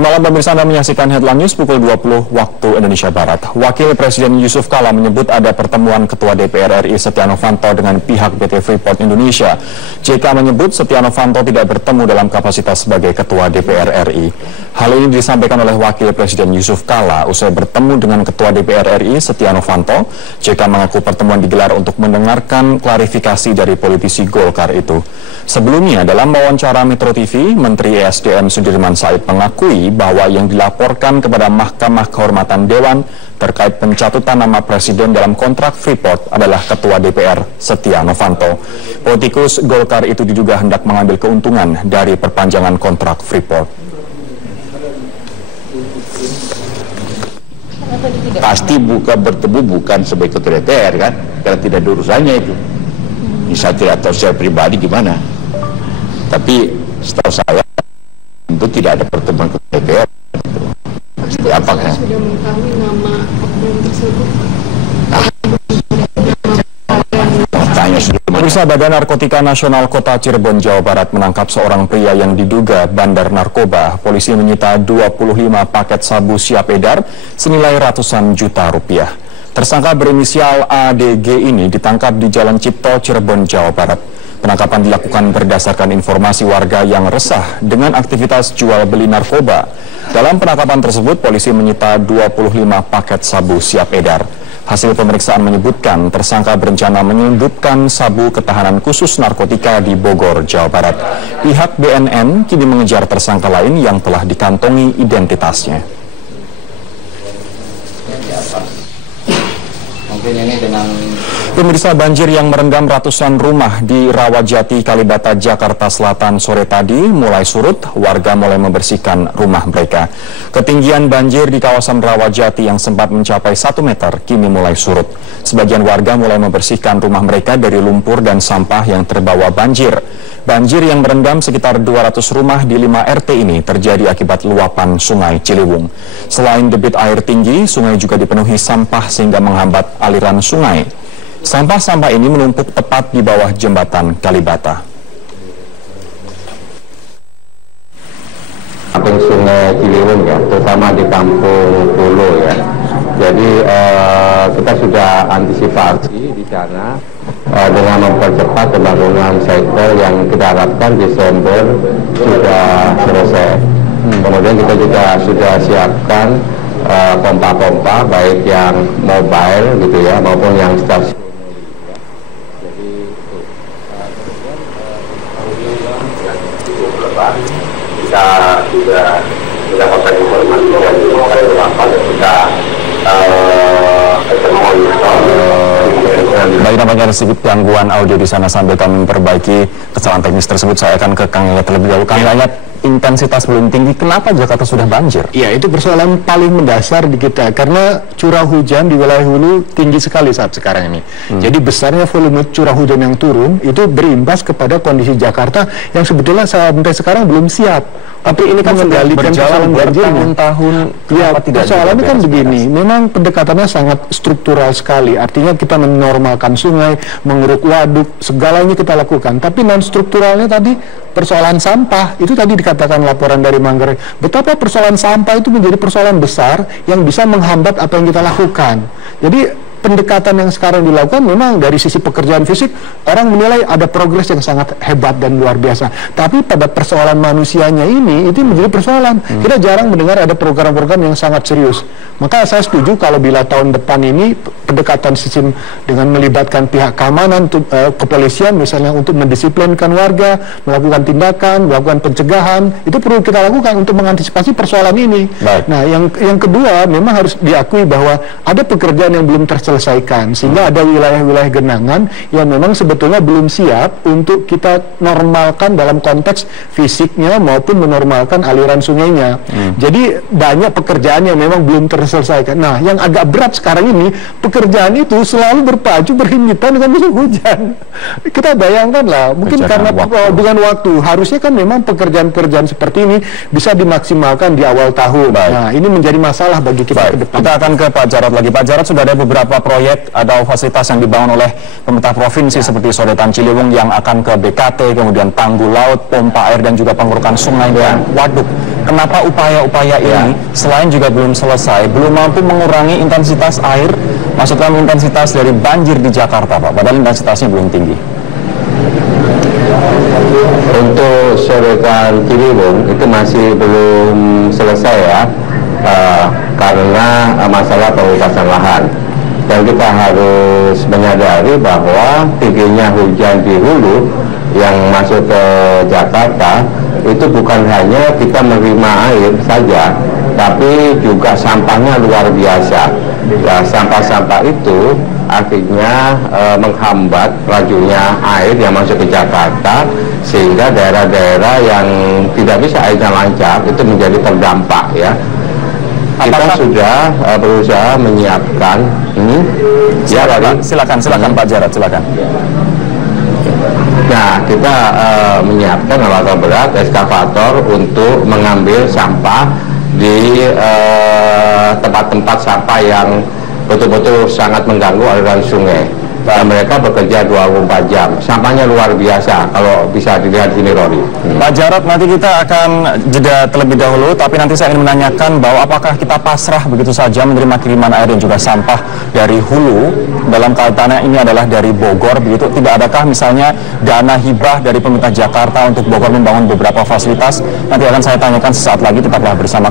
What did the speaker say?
Malam pemirsa, Anda menyaksikan Headline News pukul 20 waktu Indonesia Barat. Wakil Presiden Yusuf Kala menyebut ada pertemuan Ketua DPR RI Setia Novanto dengan pihak PT Freeport Indonesia. JK menyebut Setia Novanto tidak bertemu dalam kapasitas sebagai Ketua DPR RI. Hal ini disampaikan oleh Wakil Presiden Yusuf Kala usai bertemu dengan Ketua DPR RI Setia Novanto. JK mengaku pertemuan digelar untuk mendengarkan klarifikasi dari politisi Golkar itu. Sebelumnya, dalam wawancara Metro TV, Menteri ESDM Sudirman Said mengakui bahwa yang dilaporkan kepada Mahkamah Kehormatan Dewan terkait pencatutan nama Presiden dalam kontrak Freeport adalah Ketua DPR Setia Novanto. Politikus Golkar itu diduga hendak mengambil keuntungan dari perpanjangan kontrak Freeport. Pasti bertemu bukan sebagai Ketua DPR kan, karena tidak ada urusannya itu. Saya tidak tahu secara pribadi gimana, tapi setahu saya tentu tidak ada pertemuan Ketua DPR. Apakah sudah mengetahui nama oknum tersebut? Pemirsa, Badan Narkotika Nasional Kota Cirebon, Jawa Barat menangkap seorang pria yang diduga bandar narkoba. Polisi menyita 25 paket sabu siap edar senilai ratusan juta rupiah. Tersangka berinisial ADG ini ditangkap di Jalan Cipto, Cirebon, Jawa Barat. Penangkapan dilakukan berdasarkan informasi warga yang resah dengan aktivitas jual beli narkoba. Dalam penangkapan tersebut, polisi menyita 25 paket sabu siap edar. Hasil pemeriksaan menyebutkan tersangka berencana menyelundupkan sabu ke tahanan khusus narkotika di Bogor, Jawa Barat. Pihak BNN kini mengejar tersangka lain yang telah dikantongi identitasnya. Pemirsa, banjir yang merendam ratusan rumah di Rawajati, Kalibata, Jakarta Selatan sore tadi mulai surut. Warga mulai membersihkan rumah mereka. Ketinggian banjir di kawasan Rawajati yang sempat mencapai 1 meter kini mulai surut. Sebagian warga mulai membersihkan rumah mereka dari lumpur dan sampah yang terbawa banjir. Banjir yang merendam sekitar 200 rumah di 5 RT ini terjadi akibat luapan Sungai Ciliwung. Selain debit air tinggi, sungai juga dipenuhi sampah sehingga menghambat aliran sungai. Sampah-sampah ini menumpuk tepat di bawah jembatan Kalibata. Sungai Ciliwung ya, terutama di Kampung Pulo ya. Jadi kita sudah antisipasi di sana dengan mempercepat pembangunan sektor yang kita harapkan Desember sudah selesai. Kemudian kita juga sudah siapkan pompa-pompa baik yang mobile gitu ya maupun yang stasiun. Kita juga mendapatkan informasi dari beberapa kita Baik, nampaknya ada sedikit gangguan audio di sana sambil kami memperbaiki kesalahan teknis tersebut. Saya akan ke Kang Yayat terlebih dahulu. Kang Yayat, intensitas belum tinggi, kenapa Jakarta sudah banjir? Ya, itu persoalan paling mendasar di kita, karena curah hujan di wilayah hulu tinggi sekali saat sekarang ini. Jadi besarnya volume curah hujan yang turun, itu berimbas kepada kondisi Jakarta yang sebetulnya sampai sekarang belum siap. Tapi ini kan mengendalikan persoalan banjirnya. Bertahun-tahun, ya, persoalannya kan begini, memang pendekatannya sangat struktural sekali, artinya kita menormalkan sungai, mengeruk waduk, segalanya kita lakukan. Tapi non-strukturalnya tadi, persoalan sampah, itu tadi dikatakan laporan dari Manggarai, betapa persoalan sampah itu menjadi persoalan besar yang bisa menghambat apa yang kita lakukan. Jadi pendekatan yang sekarang dilakukan memang dari sisi pekerjaan fisik orang menilai ada progres yang sangat hebat dan luar biasa, tapi pada persoalan manusianya ini itu menjadi persoalan. Kita jarang mendengar ada program-program yang sangat serius. Maka saya setuju kalau bila tahun depan ini pendekatan sistem dengan melibatkan pihak keamanan, kepolisian misalnya untuk mendisiplinkan warga, melakukan tindakan, melakukan pencegahan, itu perlu kita lakukan untuk mengantisipasi persoalan ini. Baik. Nah, yang kedua memang harus diakui bahwa ada pekerjaan yang belum terselesaikan, sehingga ada wilayah-wilayah genangan yang memang sebetulnya belum siap untuk kita normalkan dalam konteks fisiknya maupun menormalkan aliran sungainya. Jadi banyak pekerjaan yang memang belum terselesaikan. Nah, yang agak berat sekarang ini, pekerjaan itu selalu berpacu berhimpitan dengan musim hujan. Kita bayangkanlah, mungkin karena dengan waktu, harusnya kan memang pekerjaan-pekerjaan seperti ini bisa dimaksimalkan di awal tahun. Baik. Nah, ini menjadi masalah bagi kita ke depan. Kita akan ke Pak Jarod lagi. Pak Jarod, sudah ada beberapa proyek atau fasilitas yang dibangun oleh pemerintah provinsi seperti Sodetan Ciliwung yang akan ke BKT, kemudian tanggul laut, pompa air dan juga pengurukan sungai dan waduk. kenapa upaya-upaya ini selain juga belum selesai, belum mampu mengurangi intensitas air, maksudnya intensitas dari banjir di Jakarta, Pak, padahal intensitasnya belum tinggi. Untuk Sorekan Ciliwung itu masih belum selesai ya, karena masalah pembebasan lahan. Dan kita harus menyadari bahwa tingginya hujan di hulu yang masuk ke Jakarta itu bukan hanya kita menerima air saja, tapi juga sampahnya luar biasa. Ya, sampah-sampah itu artinya menghambat lajunya air yang masuk ke Jakarta, sehingga daerah-daerah yang tidak bisa airnya lancar itu menjadi terdampak ya. Kita sudah berusaha menyiapkan silakan Pak Jarod, silakan. Nah, kita menyiapkan alat berat eskavator untuk mengambil sampah di tempat-tempat sampah yang betul-betul sangat mengganggu aliran sungai. Dan mereka bekerja 24 jam. Sampahnya luar biasa kalau bisa dilihat di sini, Rory. Pak Jarod, nanti kita akan jeda terlebih dahulu, tapi nanti saya ingin menanyakan bahwa apakah kita pasrah begitu saja menerima kiriman air dan juga sampah dari hulu, dalam kaitannya ini adalah dari Bogor, begitu? Tidak adakah misalnya dana hibah dari pemerintah Jakarta untuk Bogor membangun beberapa fasilitas? Nanti akan saya tanyakan sesaat lagi, tetaplah bersama kami.